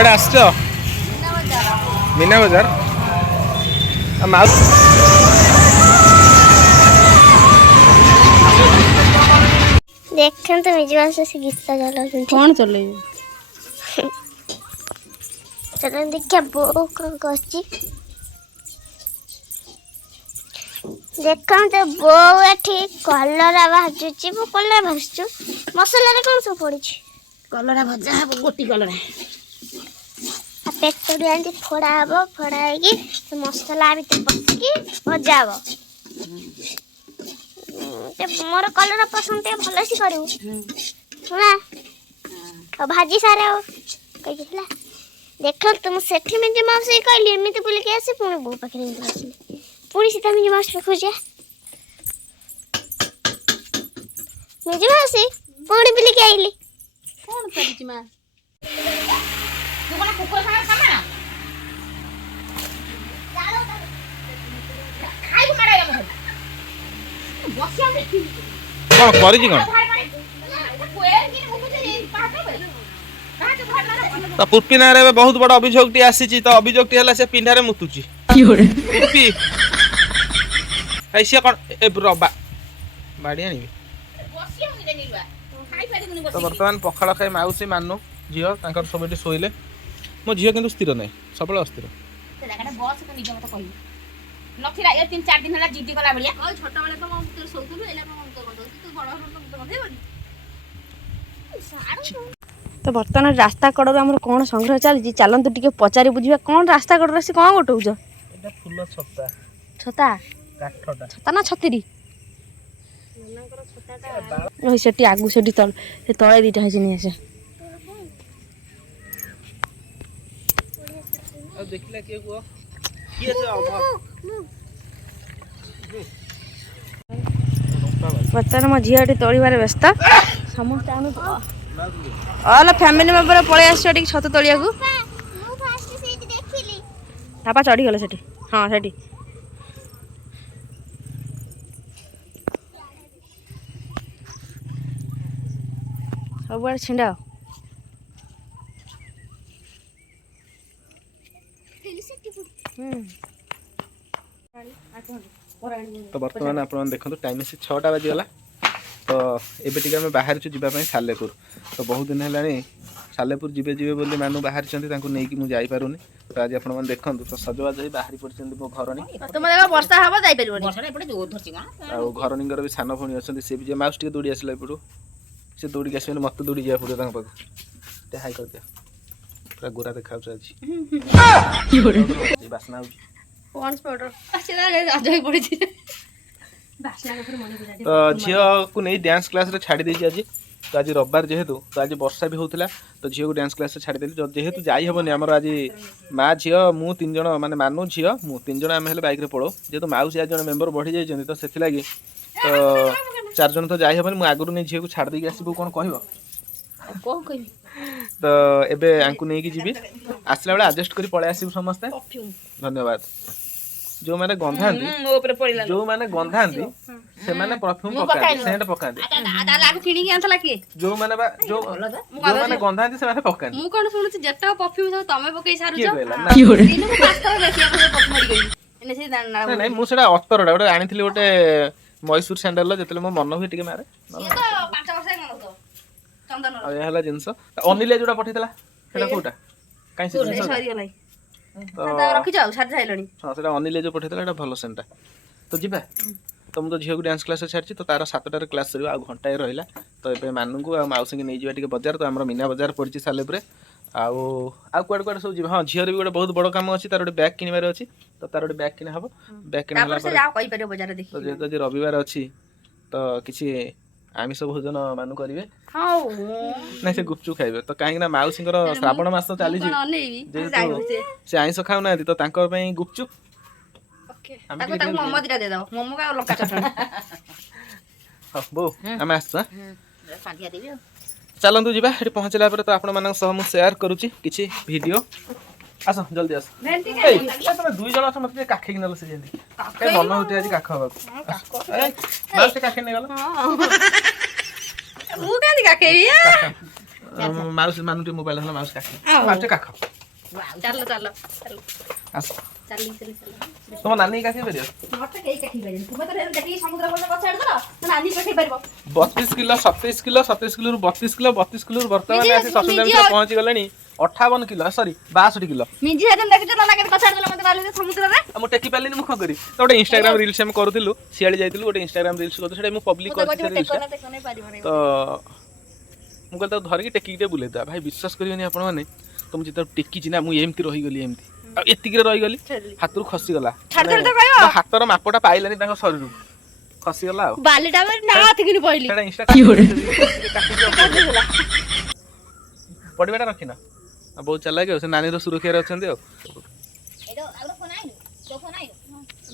कुआड़े आसछ मीना बजार देखते तो मिजवा से गीत चलाउछन् कौन चले चलो देखिए बो कौन करछि देखम तो बो एठी कलरा भाजुछि बो कलरा भाजछु मसला रे कोन सब पड़िछि कलरा भजा है गोटी कलरा आ पेटोडी आंटी फोड़ा हबो फोड़ाएगी तो मसला भी तो पकी भजा हबो ते मोर कलरा पसंद ते भलो से करू ना और भाजी सारे कहिला देखो तुम सेठी में जे माउस कहली एमिति बोल के आसे पुणी बो पाखरे आसले पुणी सीता में जे माउस पे खोजे मेजे माउस पुणी बोल के आइली कौन करछि मां तू कोन कुकुर खाना खाना खाइ मारा या बसिया देखि कौन करिछि कौन तो पुप्पी ना रे बहुत बड़ा अभियोग टी आसी तो अभियोग टी हला से पिंढारे मुतुची पुप्पी ऐसे कौन ए रबा बाड़ी आनी तो वर्तमान पखाड़ खाई माउसी मानु झील तांकर सब एटी सोइले मो झील किंतु स्थिर नै सबले अस्थिर बस को निज मत कहि नथिला ए 3-4 दिन हला जिद्दी कला बलिया ओइ छोटा बेले तो हम तोर सोउथुलु एला हम तो करदौ तू बड़ हर तो मत बनी तो बर्तमान रास्ता कड़र आम कौन संग्रह चलती चलतु टे पचारि बुझा कौन रास्ता कड़र से कौन गोटौच फूल छता छता काठटा छता ना छतरी से आगु से तले दीटा है नहीं आसे देखिला के को किए से अभाव बर्तमान मो झील तोड़बार व्यस्त समस्त आनु ऑल फैमिली मेंबर पळे आछो टिक छत तोलिया को मु फास्ट से देखिली थापा चढ़ी गले सेठी हां सेठी सब बार छिंडा तो वर्तमान आप देखो टाइम से 6टा बाजीगला तो एबे टिके हमें बाहर छु जीवा सालेपुर तो बहुत दिन है सालेपुर जीवे जीवे बोली मानु बाहर नहीं कि मुझे जापारूनी तो आज आप देखो तो सजबाज बाहरी पड़ते मो घरणी घरणी भी सान भणी अच्छा सी भी माउस टे दौड़ी आसला एपटू से दौड़ी आस मत दौड़ी जाए पड़ो पाक हाई कर दिया पूरा गोरा देखा बासना तो झील को नहीं डांस क्लास रे छाड़ी देछि आज तो आज रविवार जेहेतु तो आज वर्षा भी होता तो झील को डांस क्लास छाड़ी देली जेहेतु जाई हेबनी आमर आज माँ झील मु 3 जण माने मानु झील मु 3 जण आम हेले बाइक रे पळो जेहेतु माउसी आज जण मेंबर बढ़ी जाइछन तो सेथि लागि तो 4 जण तो जाई हेबनी मु आगुरु नै झील को छाड़ देकी आसीबो कोन कहबो कोन कहि तो एबे आंकु नै की जीबी आसला बेला एडजस्ट करी पळे आसीबो समस्त धन्यवाद जो माने गंधांती जो माने गंधांती से माने परफ्यूम पकांती सेंट पकांती दादा लागु किनी के आंतला के जो माने जो माने गंधांती से माने पकांती मु कोन सुनुची जेटा परफ्यूम सब तमे पकई सारु की जो बेला दिन को पास कर देखिया परफ्यूम मरि गई एने से ना नहीं मु सेटा अत्तरडा गोटे आनिथिली गोटे मैसूर सैंडल जेतले मो मन हुई टिके मारे ये तो 5 वर्ष गनो तो चंदन आ ये हला जिंस अनिले जोटा पठितला सेटा कोटा काई से जिंस सरी गलाई तो रखि जाऊ साथ जाइलनी हां सेटा अनिले जो पठितला एटा भलो सेंटा तो जिबा तो मु तो झियो को डांस क्लास छाड़ची तो तार 7टा रे क्लास सरीबा आ घंटाए रहिला तो एबे मानु को आ माउसी के नै जिबा टिके बाजार तो हमरा मीना बाजार पड़ची सालेपुरे आ कुआड कुआड सब जीवा हां झियर भी गोटे बहुत बड़ काम अछि तार गोटे बैग किनिबार अछि तो तार गोटे बैग किना हबो बैग किना हला पर जाओ कहि परियो बाजार देखि तो जेतो जे रविवार अछि तो किछि आमिष भोजन मानु करिवे हां नै से गुपचुप खाइबे तो काहे ना माउसी कर श्रावण मास चली जे से आइंस खाउ ना तो तांकर पई गुपचुप ओके ताको ताको मोमो दिरा दे दो मोमो का लंका चटनी हां बो हम आस पांडिया देबी चलंतु जीवा एठी पहुंचला पर तो आपण मानक सह मु शेयर करूची किछि वीडियो आसो जल्दी आस ए तमे दुई जण अछ मते काखे किनल से जेंदी ए मन होते आज काख हबा मास काखे ने गलो मु कांदी काखे या ମାଉସୀ ମାନୁଟି ମୋବାଇଲ ଧରିଲା ମାଉସୀ କାଖ ମାଉସୀ କାଖ ଚାଲ ଚାଲ ଚାଲ ଆସ ଚାଲି ତମ ନାନୀ କାଖି ପାରିବ ମତେ କେହି କାଖି ପାରିବେନି ତୁମେ ତ ଦେଖିକି ସମୁଦ୍ର କୂଳରେ ପଛାଡି ଦେଲ ମାନେ ଆଜି କାଖି ପାରିବ 32 କିଲୋ 27 କିଲୋ 27 କିଲୋରୁ 32 କିଲୋ 32 କିଲୋରୁ ବର୍ତ୍ତମାନ ଆସି ସସୁନ୍ଦର ଭିତରେ ପହଞ୍ଚି ଗଲେଣି 58 କିଲୋ ସରି 62 କିଲୋ ମିଞ୍ଜି ହେଦନ ଦେଖିଛ ନା କେତେ ପଛାଡି ଦେଲ ମତେ କହିଲେ ସମୁଦ୍ରରେ ମୁଁ ଟେକି ପାରିଲିନି ମୁଁ କଣ କରି ତ ଗୋଟେ ଇନଷ୍ଟାଗ୍ରାମ ରିଲ୍ସ ଆମେ କରୁଥିଲୁ ସିଆଡେ ଯାଇଥିଲୁ ଗୋଟେ ଇନଷ୍ଟାଗ୍ରାମ ରିଲ୍ସ କରୁଥିଲୁ ସେଟା ମୁଁ ପବ୍ଲିକ କରିଛି ଟେକ ନେଇ ପାରିବନି ତ ମୁଁ କହିଲି ତାକୁ ଧରିକି ଟେକିକି ଟିକେ ବୁଲେଇଦେବା ଭାଇ ବିଶ୍ୱାସ କରିବେନି ଆପଣମାନେ ତ ମୁଁ ଯେତେବେଳେ ଟେକିଛି ନା ମୁଁ ଏମିତି ରହିଗଲି ଏମିତି ଆଉ ଏତିକିରେ ରହିଗଲି ହାତରୁ ଖସିଗଲା ହାତର ମାପଟା ପାଇଲାନି ତାଙ୍କ ଶରୀରରୁ ଖସିଗଲା ଆଉ ବାଲିଟା ନା ଠିକିନି ପଇଲି ସେଟା ଇନଷ୍ଟା ପଡ଼ିବାଟା ରଖିନା ଆଉ ବହୁତ ଚାଲାକି ଆଉ ସେ ନାନୀର ସୁରକ୍ଷାରେ ଅଛନ୍ତି ଆଉ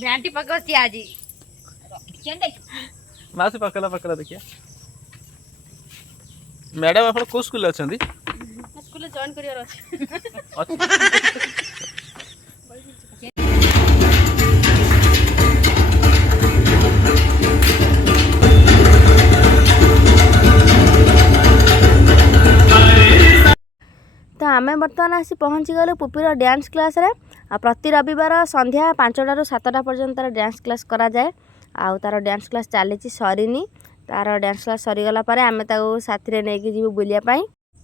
ଭ୍ୟାଣ୍ଟି ପକଉଛି ଆଜି ମାଉସୀ ପକେଇଲା ଦେଖିଆ ମ୍ୟାଡାମ ଆପଣ କୋଉ ସ୍କୁଲରେ ଅଛନ୍ତି ସ୍କୁଲରେ ଜଏନ୍ କରିବାର ଅଛି ତ ଆମେ ବର୍ତ୍ତମାନ ଆସି ପହଞ୍ଚିଗଲୁ ପୁପିର ଡ୍ୟାନ୍ସ କ୍ଲାସ୍ରେ ଆଉ ପ୍ରତି ରବିବାର ସନ୍ଧ୍ୟା 5ଟାରୁ 7ଟା ପର୍ଯ୍ୟନ୍ତ ତାର ଡ୍ୟାନ୍ସ କ୍ଲାସ୍ କରାଯାଏ ଆଉ ତାର ଡ୍ୟାନ୍ସ କ୍ଲାସ୍ ଚାଲିଛି ସରିନି ତାର ଡ୍ୟାନ୍ସ କ୍ଲାସ୍ ସରିଗଲା ପରେ ଆମେ ତାକୁ ସାଥିରେ ନେଇକି ଯିବୁ ବୁଲିବା ପାଇଁ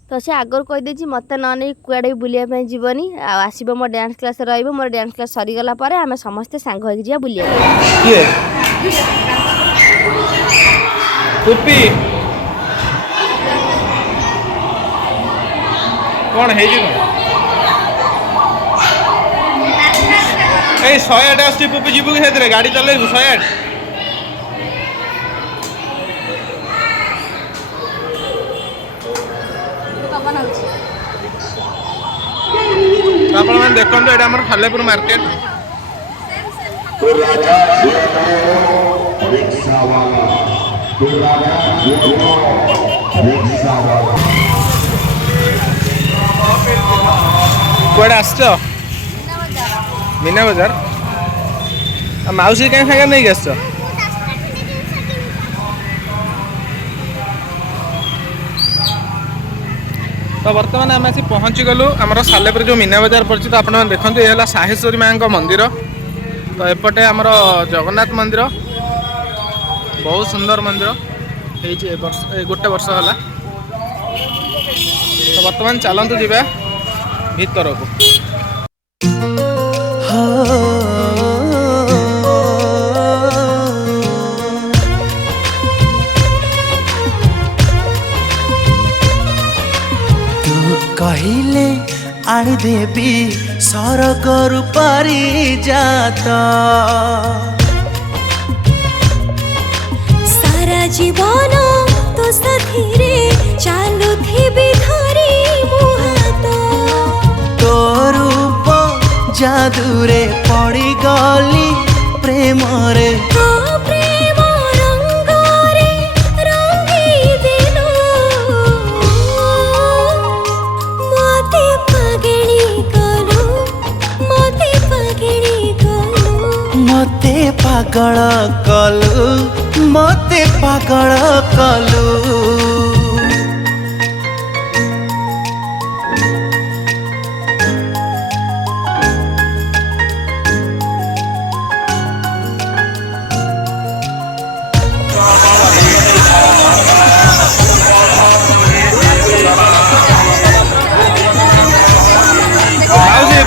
ତ ସେ ଆଗରୁ କହିଦେଇଛି ମୋତେ ନ ନେଇ କୁଆଡ଼େ ବି ବୁଲିବା ପାଇଁ ଯିବନି ଆଉ ଆସିବ ମୋ ଡ୍ୟାନ୍ସ କ୍ଲାସ୍ରେ ରହିବ ମୋର ଡ୍ୟାନ୍ସ କ୍ଲାସ୍ ସରିଗଲା ପରେ ଆମେ ସମସ୍ତେ ସାଙ୍ଗ ହେଇକି ଯିବା ବୁଲିବା ପାଇଁ କଣ ହେଇଛି କଣ ଏଇ 108 ଆସୁଛି ପୁପି ଯିବୁ କି ସେଥିରେ ଗାଡ଼ି ଚଲେଇବୁ 108 ଆପଣମାନେ ଦେଖନ୍ତୁ ଏଇଟା ଆମର ସାଲେପୁର ମାର୍କେଟ କୁଆଡ଼େ ଆସିଛ ମୀନା ବଜାର ଆଉ ମାଉସୀ କାହିଁ ସାଙ୍ଗରେ ନେଇକି ଆସିଛ ତ ବର୍ତ୍ତମାନ ଆମେ ଆସି ପହଞ୍ଚିଗଲୁ ଆମର ସାଲେପୁର ଯେଉଁ ମୀନା ବଜାର ପଡ଼ିଛି ତ ଆପଣମାନେ ଦେଖନ୍ତୁ ଏ ହେଲା ସାହେଶ୍ୱରୀ ମାଙ୍କ ମନ୍ଦିର ତ ଏପଟେ ଆମର ଜଗନ୍ନାଥ ମନ୍ଦିର ବହୁତ ସୁନ୍ଦର ମନ୍ଦିର ହେଇଛି ଗୋଟେ ବର୍ଷ ହେଲା ତ ବର୍ତ୍ତମାନ ଚାଲନ୍ତୁ ଯିବା ଭିତରକୁ ତୁ କହିଲେ ଆଣିଦେବି ସରଗରୁ ପାରିଜାତ सारा जीवन तो साथीरे चालुथिबी धरी मुहातो तो रूप जादूरे पड़ी गली प्रेम रे तो प्रेम रंगरे रंगी दिलो मते पगड़ी कलो मते पगड़ी कलो मते पागल कलु मते पागल कलु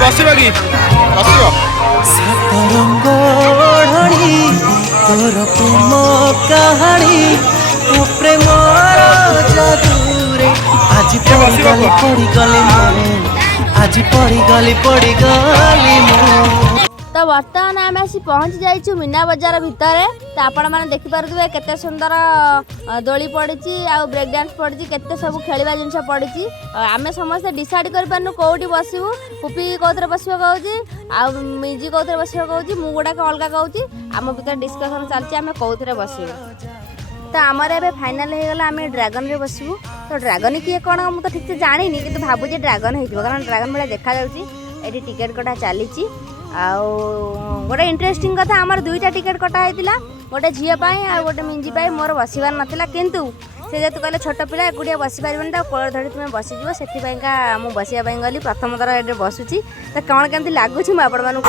ବସିବ କି ବସିବ सतरंग ओढ़णी तोर प्रेम कहानी तो प्रेम जादूरे आज पड़ी गली आज पड़ी गली ତ ବର୍ତ୍ତମାନ ଆମେ ଆସି ପହଞ୍ଚି ଯାଇଛୁ ମୀନା ବଜାର ଭିତରେ ତ ଆପଣମାନେ ଦେଖିପାରୁଥିବେ କେତେ ସୁନ୍ଦର ଦୋଳି ପଡ଼ିଛି ଆଉ ବ୍ରେକ୍ ଡ୍ୟାନ୍ସ ପଡ଼ିଛି କେତେ ସବୁ ଖେଳିବା ଜିନିଷ ପଡ଼ିଛି ଆମେ ସମସ୍ତେ ଡିସାଇଡ଼୍ କରିପାରୁନୁ କେଉଁଠି ବସିବୁ ପୁପି କେଉଁଥିରେ ବସିବ କହୁଛି ଆଉ ମିଜି କେଉଁଥିରେ ବସିବ କହୁଛି ମୁଁ ଗୁଡ଼ାକ ଅଲଗା କହୁଛି ଆମ ଭିତରେ ଡିସ୍କସନ୍ ଚାଲିଛି ଆମେ କେଉଁଥିରେ ବସିବୁ ତ ଆମର ଏବେ ଫାଇନାଲ୍ ହେଇଗଲା ଆମେ ଡ୍ରାଗନରେ ବସିବୁ ତ ଡ୍ରାଗନ କିଏ କ'ଣ ମୁଁ ତ ଠିକ୍ ସେ ଜାଣିନି କିନ୍ତୁ ଭାବୁଛି ଡ୍ରାଗନ ହେଇଥିବ କାରଣ ଡ୍ରାଗନ ଭଳିଆ ଦେଖାଯାଉଛି ଏଠି ଟିକେଟ୍ କଟା ଚାଲିଛି ଆଉ ଗୋଟେ ଇଣ୍ଟରେଷ୍ଟିଂ କଥା ଆମର 2ଟା ଟିକେଟ୍ କଟା ହେଇଥିଲା ଗୋଟେ ଝିଅ ପାଇଁ ଆଉ ଗୋଟେ ମିଞ୍ଜି ପାଇଁ ମୋର ବସିବାର ନଥିଲା କିନ୍ତୁ ସେ से जेहेतु कहले छोट पिला एकुटिया बसी पारबनी तो कोल धरी तुम बसीज से मुझे बसवाई गली प्रथम थर ये बसुची तो कौन केमती लगुच मुझे आपण मानू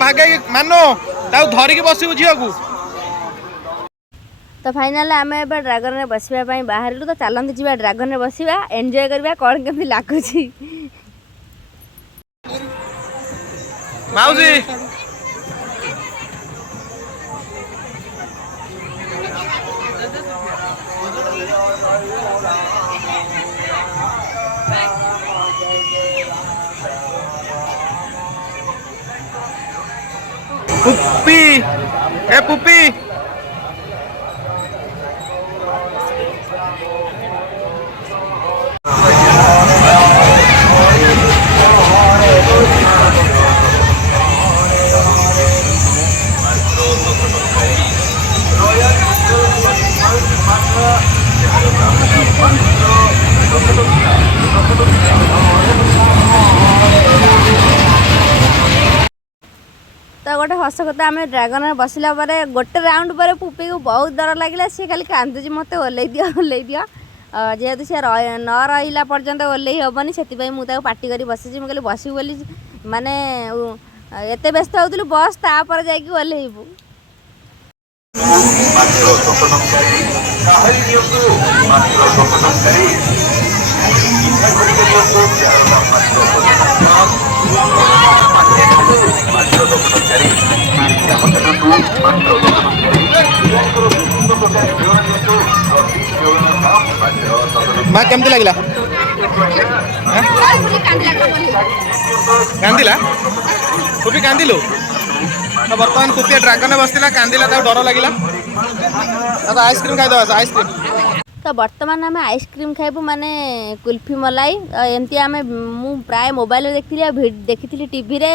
भागे मानो धरिकी बसबू झील को तो फाइनाल आम ए ड्रागन में बसवाई बाहर तो चलते जी ड्रागन में बसवा एंजॉय करवा कौन केमती लगुच माउसी पुप्पी ए पुप्पी तो गोटे हस कथा आम ड्रागन में बसला गोटे राउंड पर पुपी को बहुत डर लगे सी खाली कांदुची मत ओल्लै दियो जेहेतु सी न रहा पर्यंत ओल्लै हेनी से मुझे पार्टी कर बसी मुझे बसबू बोली माने एत व्यस्त होलु बस तापर जाकि ओल्लैबू माँ केमती लगला कांदिला पुपी कांदिलु तो बर्तमान पुपी ड्रागन बसला कांदिला डर लगिला तो आइसक्रीम खाईदे आइसक्रीम तो बर्तमान आम आइसक्रीम खाइबू माने कुल्फी मलाई एमती आम मु प्राय मोबाइल देखी टीवी रे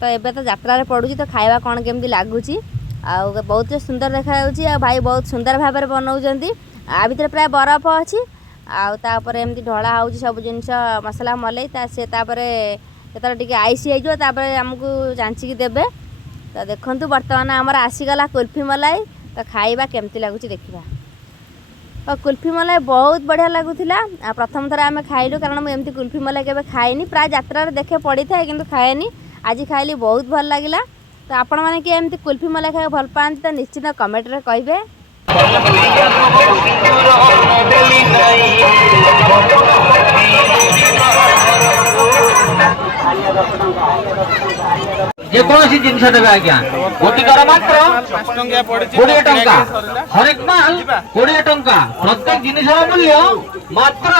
तो एबे तो यात्रा पड़ुची तो खाइबा कौन केमती लगुच बहुत सुंदर देखा भाई बहुत सुंदर भाव में बनाऊँच आ भितर प्राय बरफ अच्छी आपर एमती ढला हो सब जिन मसला मलाई से जो टे आइसी हो आमको चांचिकी देवे तो देखु बर्तमान आमर आसीगला कुल्फी मलाई तो खाइबा केमती लगुच देखा और कुल्फी मलाई बहुत बढ़िया लगुला प्रथम थर आम खाइलु कारण मुझे कुल्फी मलाई के खाएनी प्राय यात्रा देखे पड़ी था कि खाएनी आज खाइली बहुत भल लगिला तो आपण मैंने किए एमती कुल्फी मलाई खाई भल पाती तो निश्चित कमेंट रे कहिबे जेकोसी जिनस देवे आज्ञा गोटिकार मात्र 20 टंका हरेक माल 20 टंका प्रत्येक जिनिसर मूल्य मात्र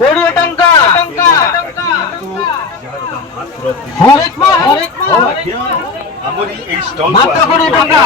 20 टंका हरेक माल मात्र 20 टंका।